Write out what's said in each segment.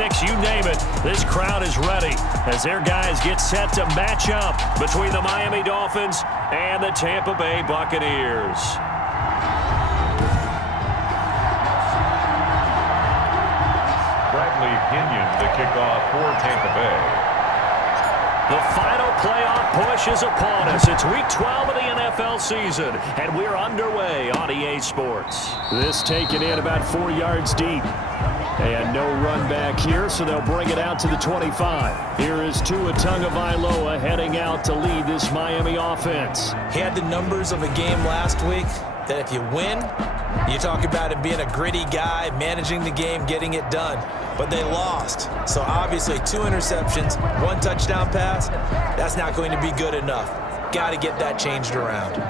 picnics, you name it. This crowd is ready as their guys get set to match up between the Miami Dolphins and the Tampa Bay Buccaneers. Bradley Pinion, the kickoff for Tampa Bay. The final playoff push is upon us. It's Week 12 of the NFL season, and we're underway on EA Sports. This taken in about 4 yards deep. And no run back here, so they'll bring it out to the 25. Here is Tua Tagovailoa heading out to lead this Miami offense. He had the numbers of a game last week that if you win, you talk about him being a gritty guy, managing the game, getting it done. But they lost. So obviously 2 interceptions, 1 touchdown pass, that's not going to be good enough. Got to get that changed around.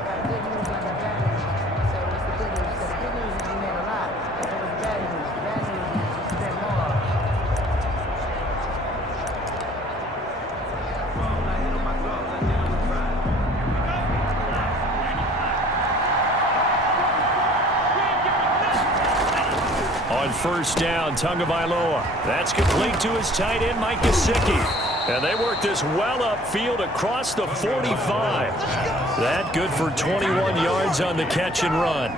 On first down, Tagovailoa. That's complete to his tight end, Mike Gesicki. And they work this well upfield across the 45. That good for 21 yards on the catch and run.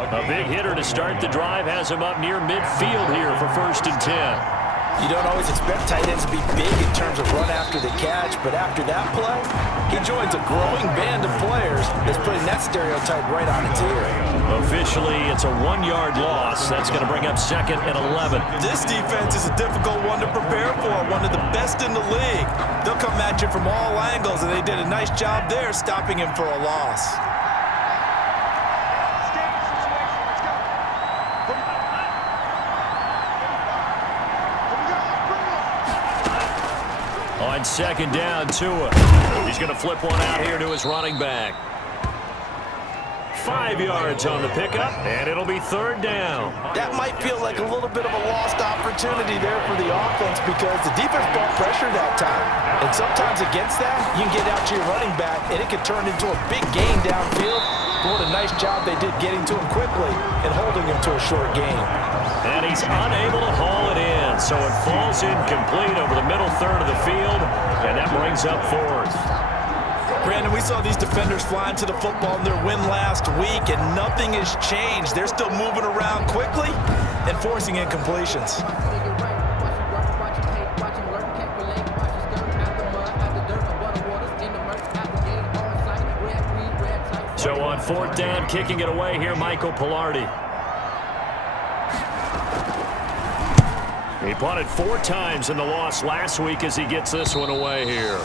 A big hitter to start the drive has him up near midfield here for 1st and 10. You don't always expect tight ends to be big in terms of run after the catch, but after that play, he joins a growing band of players that's putting that stereotype right on its ear. Officially, it's a 1-yard loss. That's going to bring up 2nd and 11. This defense is a difficult one to prepare for, one of the best in the league. They'll come at you from all angles, and they did a nice job there stopping him for a loss. On 2nd down, Tua. He's going to flip one out here to his running back. 5 yards on the pickup, and it'll be 3rd down. That might feel like a little bit of a lost opportunity there for the offense because the defense brought pressure that time. And sometimes against that, you can get out to your running back, and it can turn into a big gain downfield. But what a nice job they did getting to him quickly and holding him to a short gain. And he's unable to haul it in, so it falls incomplete over the middle third of the field, and that brings up 4th. Brandon, we saw these defenders flying to the football in their win last week, and nothing has changed. They're still moving around quickly and forcing incompletions. So on 4th down, kicking it away here, Michael Pilardi. He punted 4 times in the loss last week as he gets this one away here.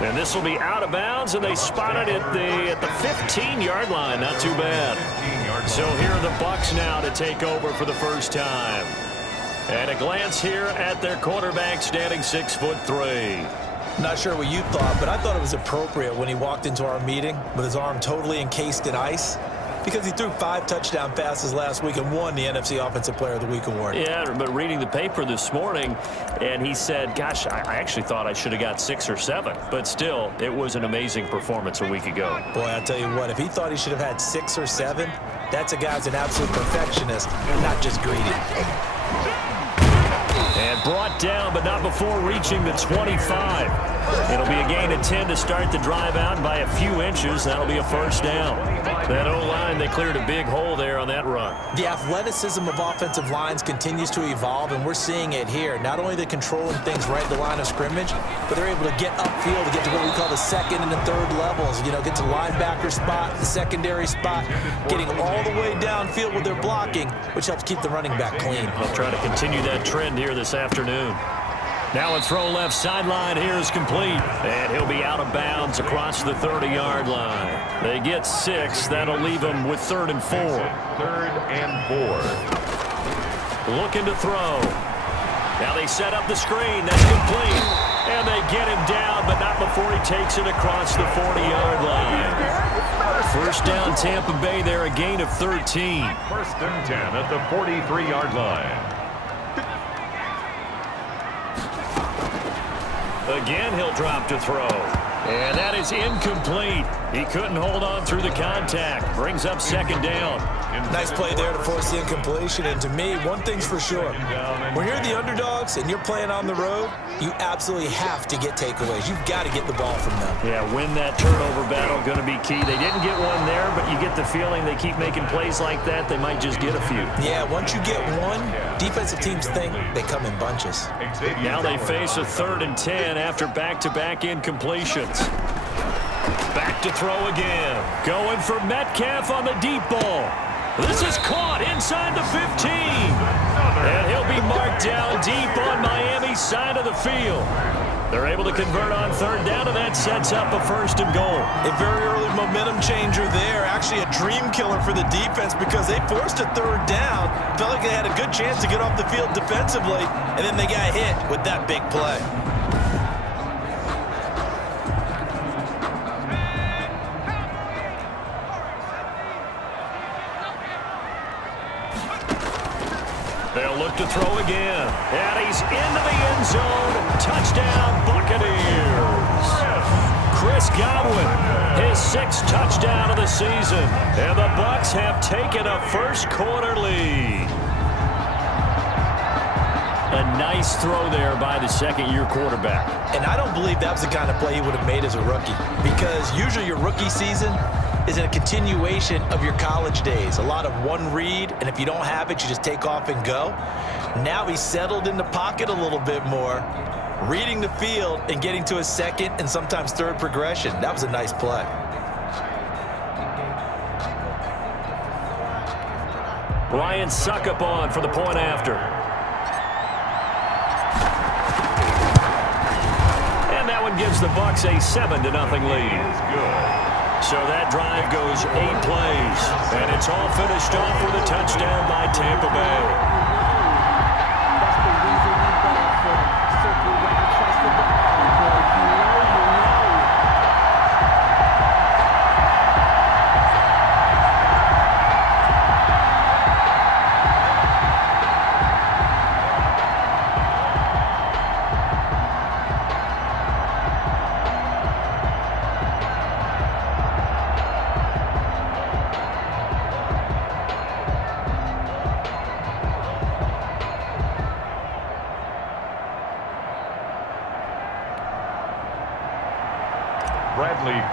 And this will be out of bounds, and they spot it at the 15-yard line. Not too bad. So here are the Bucs now to take over for the first time. And a glance here at their quarterback standing 6'3". Not sure what you thought, but I thought it was appropriate when he walked into our meeting with his arm totally encased in ice because he threw 5 touchdown passes last week and won the NFC Offensive Player of the Week award. Yeah, but reading the paper this morning, and he said, gosh, I actually thought I should have got 6 or 7. But still, it was an amazing performance a week ago. Boy, I'll tell you what, if he thought he should have had 6 or 7, that's a guy who's an absolute perfectionist, not just greedy. And brought down, but not before reaching the 25. It'll be a gain of 10 to start the drive out by a few inches. That'll be a 1st down. That O-line, they cleared a big hole there on that run. The athleticism of offensive lines continues to evolve, and we're seeing it here. Not only are they controlling things right at the line of scrimmage, but they're able to get upfield to get to what we call the 2nd and the 3rd levels. You know, get to the linebacker spot, the secondary spot, getting all the way downfield with their blocking, which helps keep the running back clean. They'll try to continue that trend here this afternoon. Now a throw left sideline here is complete, and he'll be out of bounds across the 30-yard line. They get 6. That'll leave them with 3rd and 4. 3rd and 4. Looking to throw. Now they set up the screen. That's complete. And they get him down, but not before he takes it across the 40-yard line. 1st down, Tampa Bay there, a gain of 13. 1st and 10 at the 43-yard line. Again, he'll drop to throw. And that is incomplete. He couldn't hold on through the contact. Brings up 2nd down. Nice play there to force the incompletion. And to me, one thing's for sure. When you're the underdogs and you're playing on the road, you absolutely have to get takeaways. You've got to get the ball from them. Yeah, win that turnover battle, going to be key. They didn't get one there, but you get the feeling they keep making plays like that, they might just get a few. Yeah, once you get one, defensive teams think they come in bunches. Now they face a 3rd and 10 after back-to-back incompletions. Back to throw again. Going for Metcalf on the deep ball. This is caught inside the 15. And he'll be marked down deep on Miami's side of the field. They're able to convert on 3rd down, and that sets up a 1st and goal. A very early momentum changer there. Actually a dream killer for the defense because they forced a 3rd down. Felt like they had a good chance to get off the field defensively, and then they got hit with that big play. They'll look to throw again. And he's into the end zone. Touchdown, Buccaneers. Chris Godwin, his 6th touchdown of the season. And the Bucs have taken a first-quarter lead. A nice throw there by the second-year quarterback. And I don't believe that was the kind of play he would have made as a rookie because usually your rookie season is a continuation of your college days. A lot of one read, and if you don't have it, you just take off and go. Now he's settled in the pocket a little bit more, reading the field and getting to his 2nd and sometimes 3rd progression. That was a nice play. Ryan Suckup on for the point after. And that one gives the Bucs a 7-0 lead. So that drive goes 8 plays, and it's all finished off with a touchdown by Tampa Bay.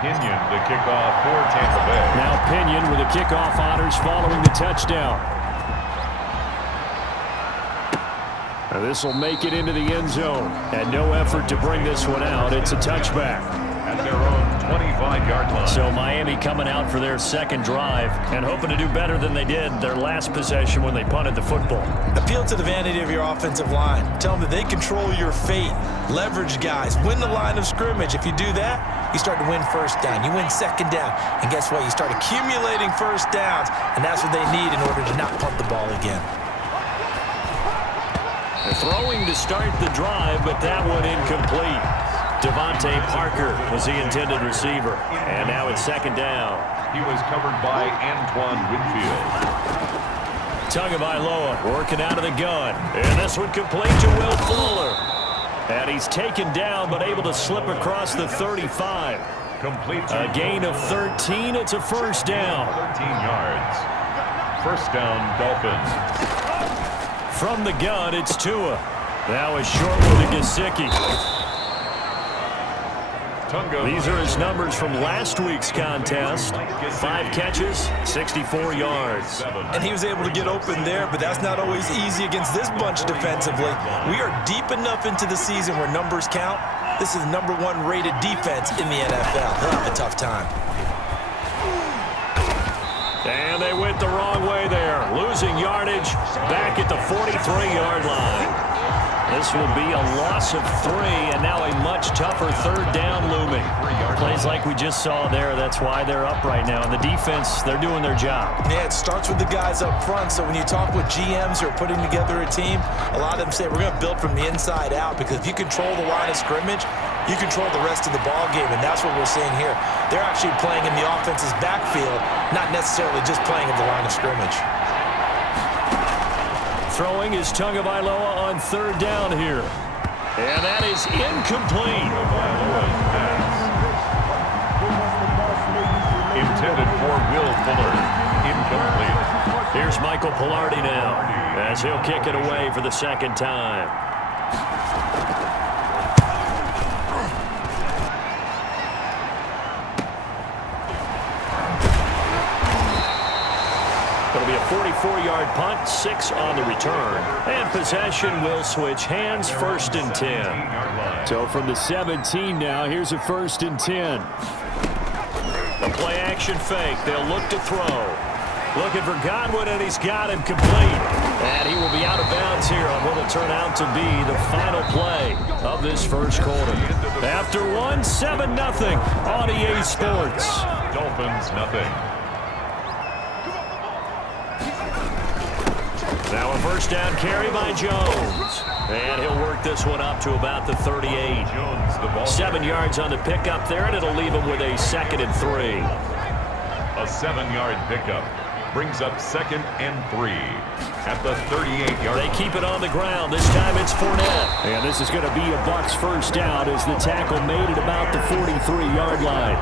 Pinion, the kickoff for Tampa Bay. Now Pinion with the kickoff honors following the touchdown. Now this will make it into the end zone. And no effort to bring this one out. It's a touchback. At their own 25-yard line. So Miami coming out for their 2nd drive and hoping to do better than they did their last possession when they punted the football. Appeal to the vanity of your offensive line. Tell them that they control your fate. Leverage guys. Win the line of scrimmage. If you do that, you start to win 1st down. You win 2nd down. And guess what? You start accumulating 1st downs. And that's what they need in order to not punt the ball again. They're throwing to start the drive, but that one incomplete. Devontae Parker was the intended receiver. And now it's 2nd down. He was covered by Antoine Winfield. Tagovailoa working out of the gun. And this one complete to Will Fuller. And he's taken down but able to slip across the 35. Complete A gain of 13. It's a 1st down. 13 yards. 1st down, Dolphins. From the gun, it's Tua. Now a short one to Gesicki. These are his numbers from last week's contest. 5 catches, 64 yards. And he was able to get open there, but that's not always easy against this bunch defensively. We are deep enough into the season where numbers count. This is the #1 rated defense in the NFL. He'll have a tough time. And they went the wrong way there. Losing yardage back at the 43-yard line. This will be a loss of 3, and now a much tougher 3rd down looming. Plays like we just saw there, that's why they're up right now. And the defense, they're doing their job. Yeah, it starts with the guys up front. So when you talk with GMs who are putting together a team, a lot of them say we're going to build from the inside out, because if you control the line of scrimmage, you control the rest of the ball game, and that's what we're seeing here. They're actually playing in the offense's backfield, not necessarily just playing at the line of scrimmage. Throwing is Tagovailoa on 3rd down here. And that is incomplete. Intended for Will Fuller. incomplete. Here's Michael Pilardi now as he'll kick it away for the second time. It'll be a 44-yard punt, 6 on the return. And possession will switch hands, 1st and 10. So from the 17 now, here's a 1st and 10. A play-action fake. They'll look to throw. Looking for Godwin, and he's got him complete. And he will be out of bounds here on what will turn out to be the final play of this first quarter. After 7-0 on EA Sports. Dolphins, nothing. Now a first down carry by Jones. And he'll work this one up to about the 38. Jones, the ball 7 yards on the pickup there, and it'll leave him with a 2nd and 3. A 7-yard pickup brings up 2nd and 3 at the 38-yard. They keep it on the ground. This time it's Fournette. And this is going to be a Bucs first down as the tackle made it about the 43-yard line.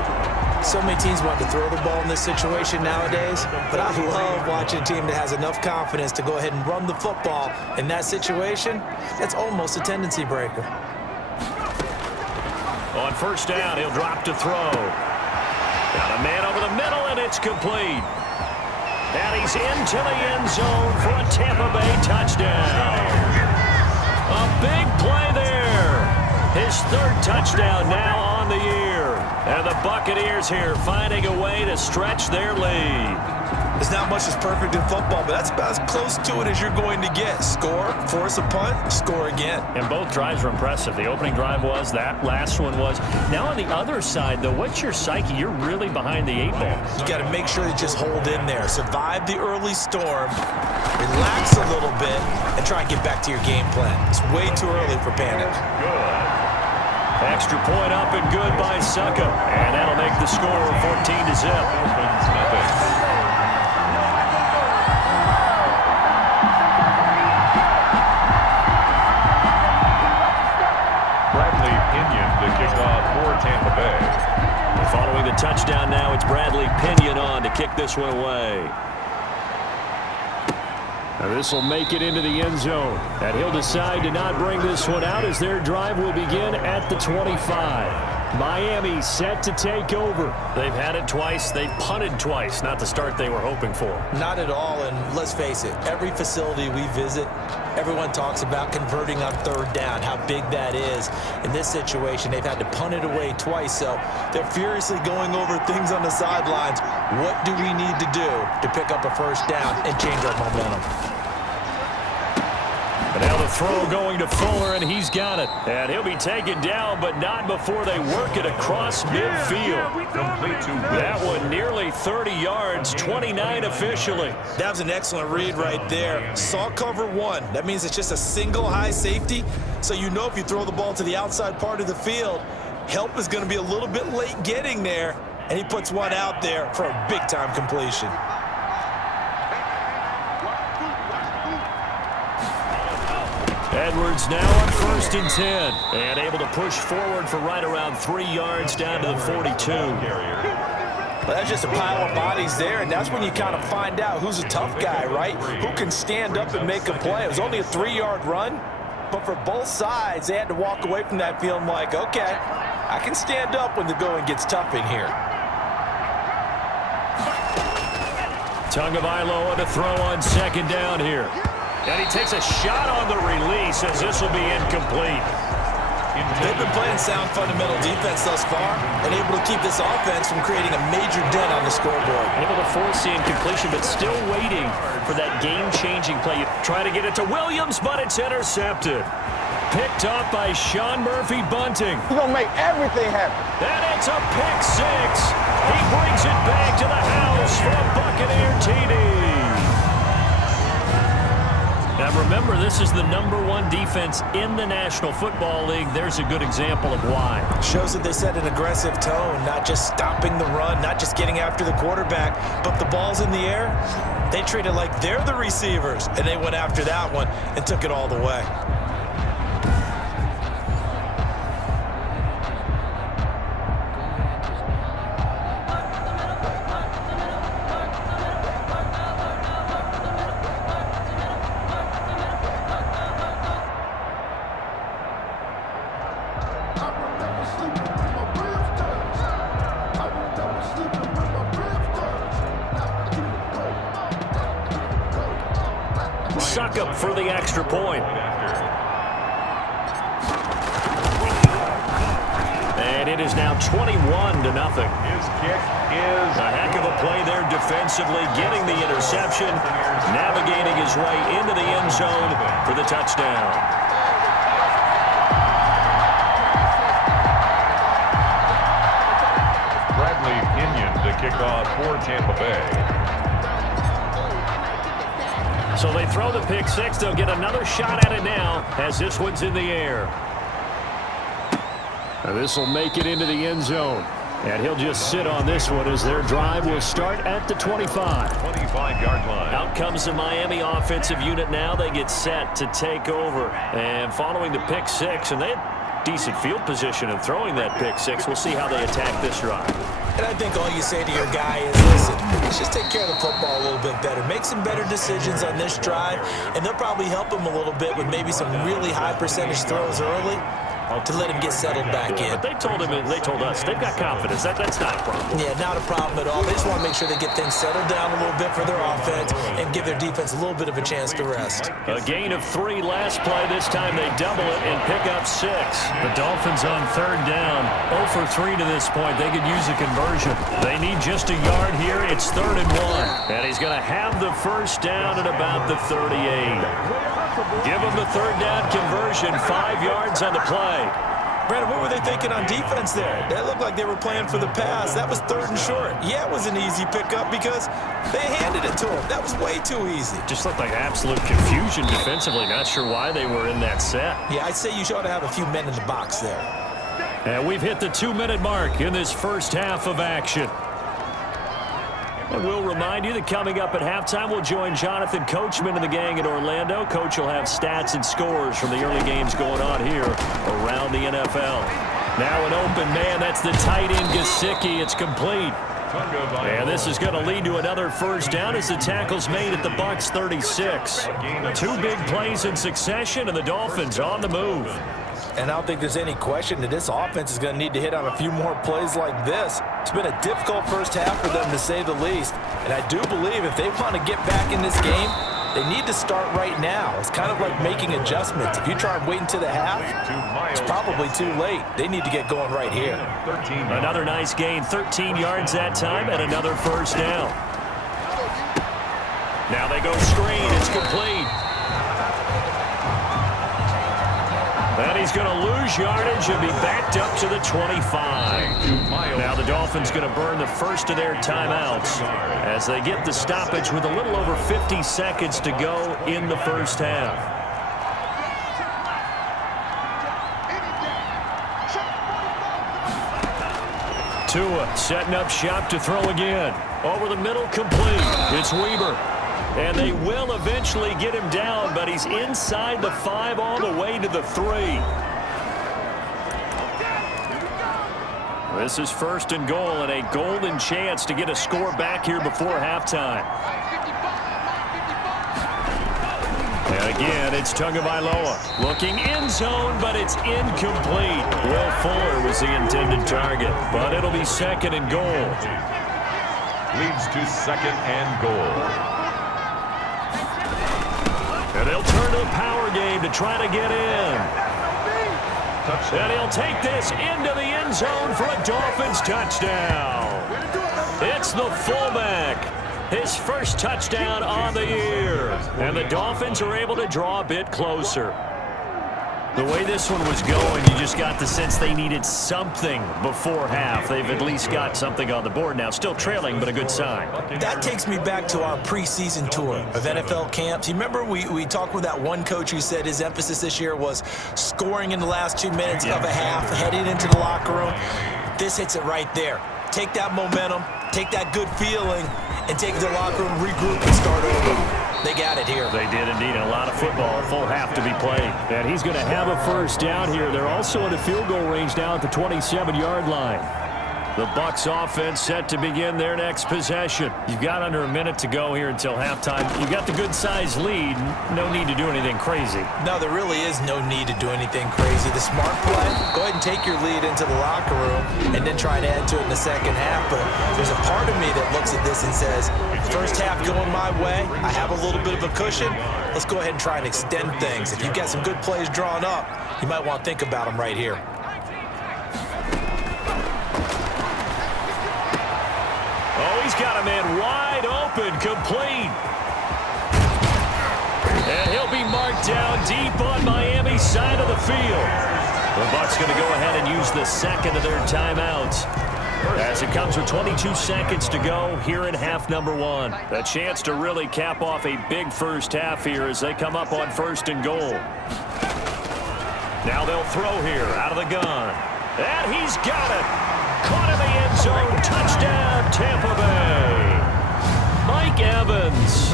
So many teams want to throw the ball in this situation nowadays, but I love watching a team that has enough confidence to go ahead and run the football. In that situation, that's almost a tendency breaker. On first down, he'll drop to throw. Got a man over the middle, and it's complete. And he's into the end zone for a Tampa Bay touchdown. A big play there. His 3rd touchdown now on the year. And the Buccaneers here finding a way to stretch their lead. There's not much that's perfect in football, but that's about as close to it as you're going to get. Score, force a punt, score again. And both drives were impressive. The opening drive was, that last one was. Now on the other side, though, what's your psyche? You're really behind the 8 ball. You got to make sure you just hold in there. Survive the early storm, relax a little bit, and try and get back to your game plan. It's way too early for panic. Good. Extra point up and good by Succa. And that'll make the score 14-0. Dolphins, nothing. Tampa Bay. Following the touchdown now, it's Bradley Pinion on to kick this one away. Now this will make it into the end zone. And he'll decide to not bring this one out as their drive will begin at the 25. Miami set to take over. They've had it twice. They've punted twice. Not the start they were hoping for. Not at all, and let's face it, every facility we visit, everyone talks about converting on 3rd down, how big that is. In this situation, they've had to punt it away twice, so they're furiously going over things on the sidelines. What do we need to do to pick up a first down and change our momentum? And now the throw going to Fuller, and he's got it. And he'll be taken down, but not before they work it across midfield. Complete to that one nearly 30 yards, 29 officially. That was an excellent read right there. Saw cover 1. That means it's just a single high safety. So you know if you throw the ball to the outside part of the field, help is going to be a little bit late getting there. And he puts one out there for a big-time completion. Edwards now on 1st and 10. And able to push forward for right around 3 yards down to the 42. But that's just a pile of bodies there, and that's when you kind of find out who's a tough guy, right? Who can stand up and make a play. It was only a 3-yard run, but for both sides, they had to walk away from that feeling like, okay, I can stand up when the going gets tough in here. Tagovailoa to throw on 2nd down here. And he takes a shot on the release as this will be incomplete. They've been playing sound fundamental defense thus far and able to keep this offense from creating a major dent on the scoreboard. Able to force the incompletion, but still waiting for that game-changing play. Try to get it to Williams, but it's intercepted. Picked up by Sean Murphy Bunting. He's going to make everything happen. And it's a pick 6. He brings it back to the house for a Buccaneer TD. Now remember, this is the #1 defense in the National Football League. There's a good example of why. Shows that they set an aggressive tone, not just stopping the run, not just getting after the quarterback, but the ball's in the air. They treat it like they're the receivers, and they went after that one and took it all the way. suck-up for the extra point. And it is now 21-0. His kick is a heck of a play there defensively, getting the interception, navigating his way into the end zone for the touchdown. Bradley Pinion to kick off for Tampa Bay. So they throw the pick six. They'll get another shot at it now as this one's in the air. This will make it into the end zone. And he'll just sit on this one as their drive will start at the 25. 25-yard line. Out comes the Miami offensive unit now. They get set to take over. And following the pick six, and they had decent field position in throwing that pick six. We'll see how they attack this drive. And I think all you say to your guy is, listen, let's just take care of the football a little bit better. Make some better decisions on this drive, and they'll probably help him a little bit with maybe some really high percentage throws early to let him get settled back in. But they told us, they've got confidence. That's not a problem. Yeah, not a problem at all. They just want to make sure they get things settled down a little bit for their offense and give their defense a little bit of a chance to rest. A gain of 3 last play. This time they double it and pick up 6. The Dolphins on third down. 0 for 3 to this point. They could use a conversion. They need just a yard here. It's 3rd and 1. And he's going to have the first down at about the 38. Give him the third down conversion. 5 yards on the play. Brandon, what were they thinking on defense there? That looked like they were playing for the pass. That was 3rd and short. Yeah, it was an easy pickup because they handed it to him. That was way too easy. Just looked like absolute confusion defensively. Not sure why they were in that set. Yeah, I'd say you ought to have a few men in the box there. And we've hit the 2-minute mark in this first half of action. And we'll remind you that coming up at halftime, we'll join Jonathan Coachman and the gang in Orlando. Coach will have stats and scores from the early games going on here around the NFL. Now an open man. That's the tight end, Gesicki. It's complete. And this is going to lead to another first down as the tackle's made at the Bucs 36. 2 big plays in succession, and the Dolphins on the move. And I don't think there's any question that this offense is going to need to hit on a few more plays like this. It's been a difficult first half for them, to say the least. And I do believe if they want to get back in this game, they need to start right now. It's kind of like making adjustments. If you try and wait until the half, it's probably too late. They need to get going right here. Another nice gain, 13 yards that time, and another first down. Now they go screen. It's complete. And he's going to lose yardage and be backed up to the 25. Now the Dolphins going to burn the first of their timeouts as they get the stoppage with a little over 50 seconds to go in the first half. Tua setting up shop to throw again. Over the middle, complete. It's Weber. And they will eventually get him down, but he's inside the 5 all the way to the 3. This is 1st and goal and a golden chance to get a score back here before halftime. And again, it's Tagovailoa looking end zone, but it's incomplete. Will Fuller was the intended target, but it'll be 2nd and goal. Leads to 2nd and goal. And they'll turn to the power game to try to get in. And he'll take this into the end zone for a Dolphins touchdown. It's the fullback. His first touchdown on the year. And the Dolphins are able to draw a bit closer. The way this one was going, you just got the sense they needed something before half. They've at least got something on the board now. Still trailing, but a good sign. That takes me back to our preseason tour of NFL camps. You remember we talked with that one coach who said his emphasis this year was scoring in the last 2 minutes of a half, heading into the locker room. This hits it right there. Take that momentum, take that good feeling, and take it to the locker room, regroup, and start over. They got it here. They did indeed. A lot of football, a full half to be played. And he's going to have a first down here. They're also in a field goal range now at the 27-yard line. The Bucs offense set to begin their next possession. You've got under a minute to go here until halftime. You've got the good-sized lead. No need to do anything crazy. No, there really is no need to do anything crazy. The smart play, go ahead and take your lead into the locker room and then try to add to it in the second half. But there's a part of me that looks at this and says, first half going my way, I have a little bit of a cushion. Let's go ahead and try and extend things. If you've got some good plays drawn up, you might want to think about them right here. Oh, he's got a man wide open, complete. And he'll be marked down deep on Miami's side of the field. The Bucs going to go ahead and use the second of their timeouts, as it comes with 22 seconds to go here in half number one. A chance to really cap off a big first half here as they come up on 1st and goal. Now they'll throw here out of the gun. And he's got it. Caught in the end zone. Touchdown, Tampa Bay. Mike Evans,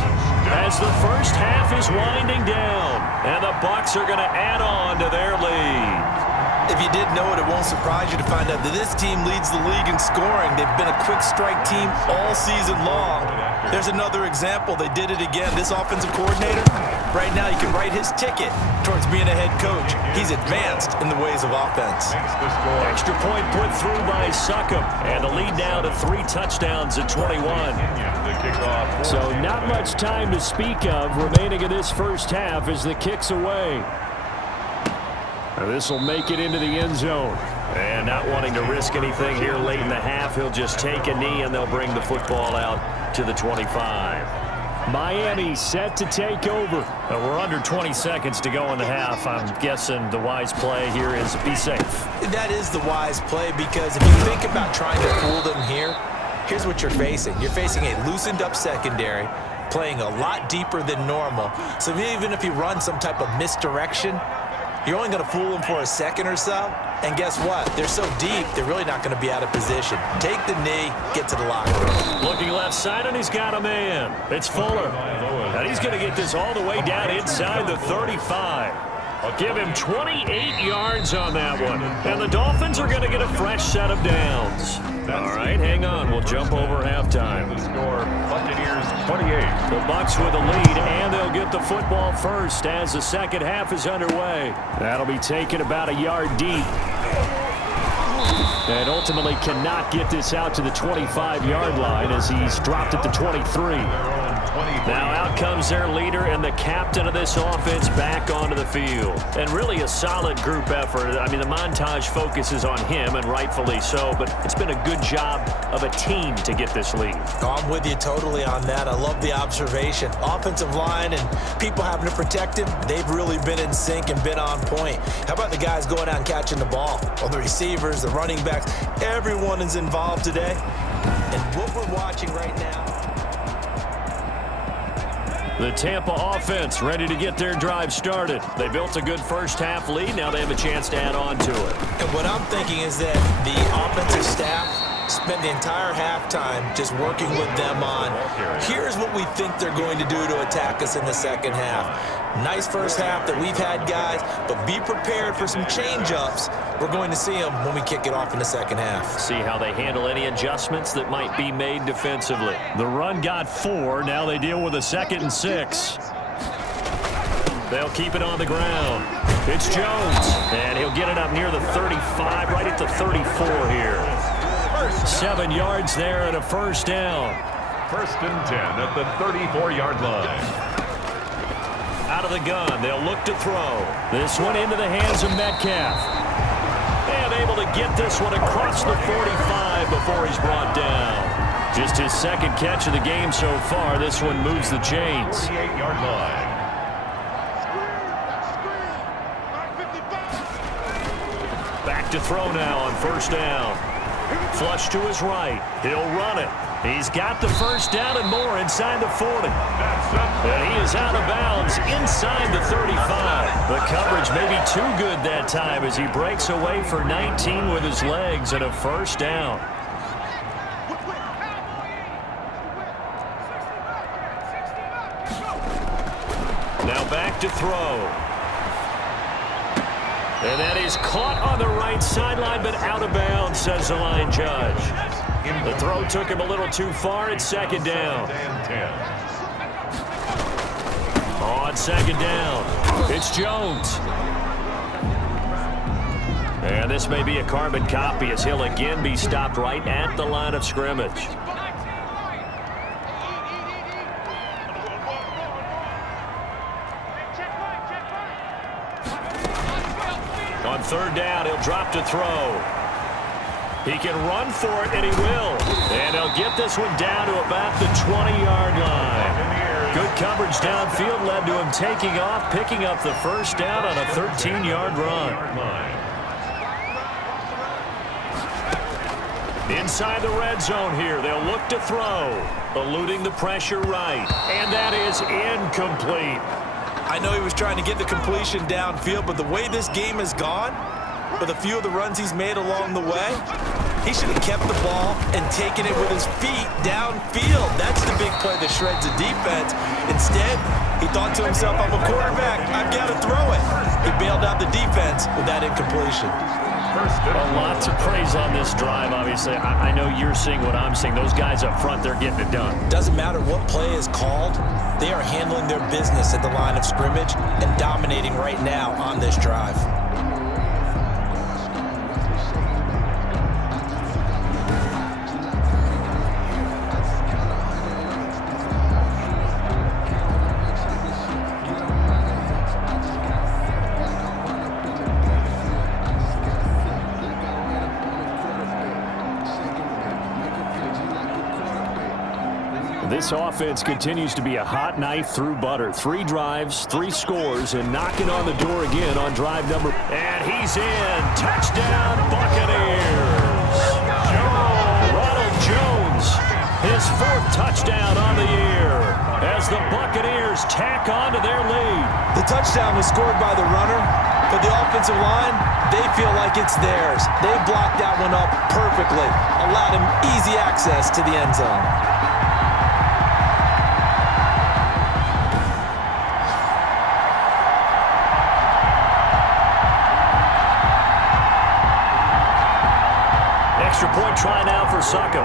as the first half is winding down, and the Bucs are going to add on to their lead. If you didn't know it, it won't surprise you to find out that this team leads the league in scoring. They've been a quick strike team all season long. There's another example. They did it again. This offensive coordinator, right now you can write his ticket towards being a head coach. He's advanced in the ways of offense. Extra point put through by Succop, and the lead now to 3 touchdowns at 21. So not much time to speak of remaining in this first half as the kick's away. This will make it into the end zone. And not wanting to risk anything here late in the half, he'll just take a knee and they'll bring the football out to the 25. Miami set to take over. We're under 20 seconds to go in the half. I'm guessing the wise play here is be safe. That is the wise play, because if you think about trying to fool them here, here's what you're facing. You're facing a loosened up secondary, playing a lot deeper than normal. So even if you run some type of misdirection, you're only going to fool them for a second or so. And guess what? They're so deep, they're really not going to be out of position. Take the knee, get to the locker room. Looking left side, and he's got a man. It's Fuller. And he's going to get this all the way down inside the 35. I'll give him 28 yards on that one. And the Dolphins are going to get a fresh set of downs. All right, hang on. We'll jump over halftime. The score, Buccaneers 28. The Bucs with a lead, and they'll get the football first as the second half is underway. That'll be taken about a yard deep. And ultimately cannot get this out to the 25-yard line as he's dropped it to 23. Now out comes their leader and the captain of this offense back onto the field. And really a solid group effort. I mean, the montage focuses on him, and rightfully so, but it's been a good job of a team to get this lead. I'm with you totally on that. I love the observation. Offensive line and people having to protect him, they've really been in sync and been on point. How about the guys going out and catching the ball? Well, the receivers, the running backs, everyone is involved today. And what we're watching right now, the Tampa offense ready to get their drive started. They built a good first half lead. Now they have a chance to add on to it. and what I'm thinking is that the offensive staff spent the entire halftime just working with them on, here's what we think they're going to do to attack us in the second half. Nice first half that we've had, guys, but be prepared for some change-ups. We're going to see them when we kick it off in the second half. See how they handle any adjustments that might be made defensively. The run got 4. Now they deal with a 2nd and 6. They'll keep it on the ground. It's Jones, and he'll get it up near the 35, right at the 34 here. 7 yards there and a first down. 1st and 10 at the 34-yard line. Out of the gun, they'll look to throw. This one into the hands of Metcalf. And able to get this one across the 45 before he's brought down. Just his 2nd catch of the game so far. This one moves the chains. 48-yard line. Back to throw now on 1st down. Flush to his right. He'll run it. He's got the first down and more inside the 40. And he is out of bounds inside the 35. The coverage may be too good that time as he breaks away for 19 with his legs and a first down. Now back to throw. And that is caught on the right sideline, but out of bounds, says the line judge. The throw took him a little too far. It's second down. On second down, it's Jones. And this may be a carbon copy as he'll again be stopped right at the line of scrimmage. On third down, he'll drop to throw. He can run for it, and he will. And he'll get this one down to about the 20-yard line. Good coverage downfield led to him taking off, picking up the first down on a 13-yard run. Inside the red zone here, they'll look to throw. Eluding the pressure right. And that is incomplete. I know he was trying to get the completion downfield, but the way this game has gone, with a few of the runs he's made along the way, he should have kept the ball and taken it with his feet downfield. That's the big play that shreds the defense. Instead, he thought to himself, I'm a quarterback, I've got to throw it. He bailed out the defense with that incompletion. A lot to praise on this drive, obviously. I know you're seeing what I'm seeing. Those guys up front, they're getting it done. Doesn't matter what play is called. They are handling their business at the line of scrimmage and dominating right now on this drive. This offense continues to be a hot knife through butter. 3 drives, 3 scores, and knocking on the door again on drive number. And he's in. Touchdown, Buccaneers. Ronald Jones, his 4th touchdown on the year as the Buccaneers tack on to their lead. The touchdown was scored by the runner, but the offensive line, they feel like it's theirs. They blocked that one up perfectly, allowed him easy access to the end zone. Extra point try now for Saka.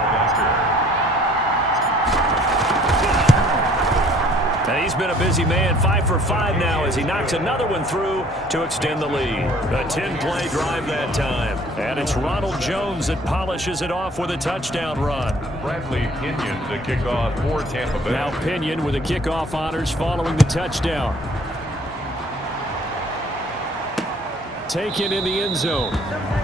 And he's been a busy man, 5 for 5 now as he knocks another one through to extend the lead. A 10-play drive that time. And it's Ronald Jones that polishes it off with a touchdown run. Bradley Pinion to kick off for Tampa Bay. Now Pinion with the kickoff honors following the touchdown. Taken in the end zone.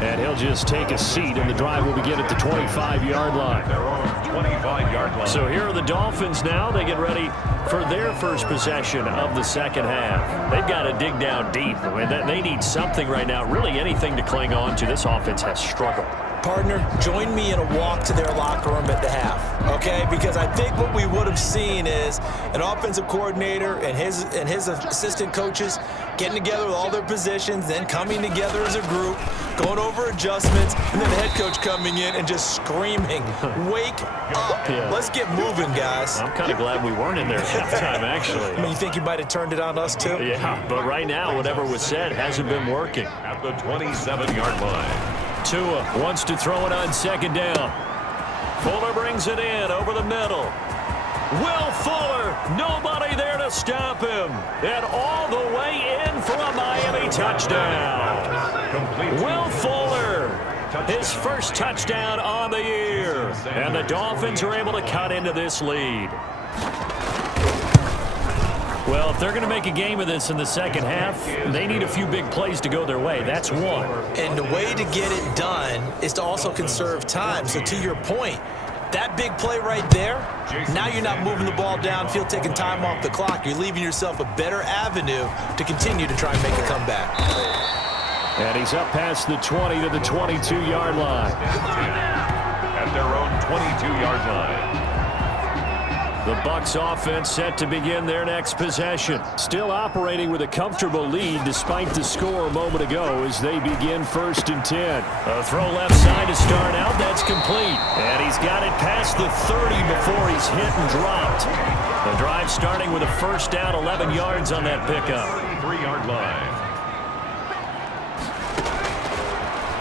And he'll just take a seat, and the drive will begin at the 25-yard line. Their own 25-yard line. So here are the Dolphins now. They get ready for their first possession of the second half. They've got to dig down deep. I mean, they need something right now, really anything to cling on to. This offense has struggled. Partner, join me in a walk to their locker room at the half, okay? Because I think what we would have seen is an offensive coordinator and his assistant coaches getting together with all their positions, then coming together as a group, going over adjustments, and then the head coach coming in and just screaming, wake up. Yeah. Let's get moving, guys. I'm kind of glad we weren't in there at halftime, actually. I mean, you think you might have turned it on us, too? Yeah, but right now, whatever was said hasn't been working. At the 27-yard line. Tua wants to throw it on second down. Fuller brings it in over the middle. Will Fuller, nobody there to stop him. And all the way in for a Miami touchdown. Will Fuller, his first touchdown on the year. And the Dolphins are able to cut into this lead. Well, if they're going to make a game of this in the second half, they need a few big plays to go their way. That's one. And the way to get it done is to also conserve time. So to your point, that big play right there, now you're not moving the ball downfield, taking time off the clock. You're leaving yourself a better avenue to continue to try and make a comeback. And he's up past the 20 to the 22-yard line. At their own 22-yard line. The Bucs offense set to begin their next possession. Still operating with a comfortable lead despite the score a moment ago as they begin 1st and 10. A throw left side to start out. That's complete. And he's got it past the 30 before he's hit and dropped. The drive starting with a first down, 11 yards on that pickup. 33-yard line.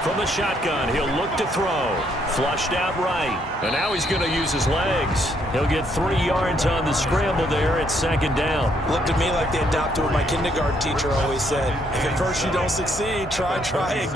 From the shotgun, he'll look to throw. Flushed out right. And now he's going to use his legs. He'll get 3 yards on the scramble there at second down. Looked to me like they adopted what my kindergarten teacher always said. If at first you don't succeed, try again.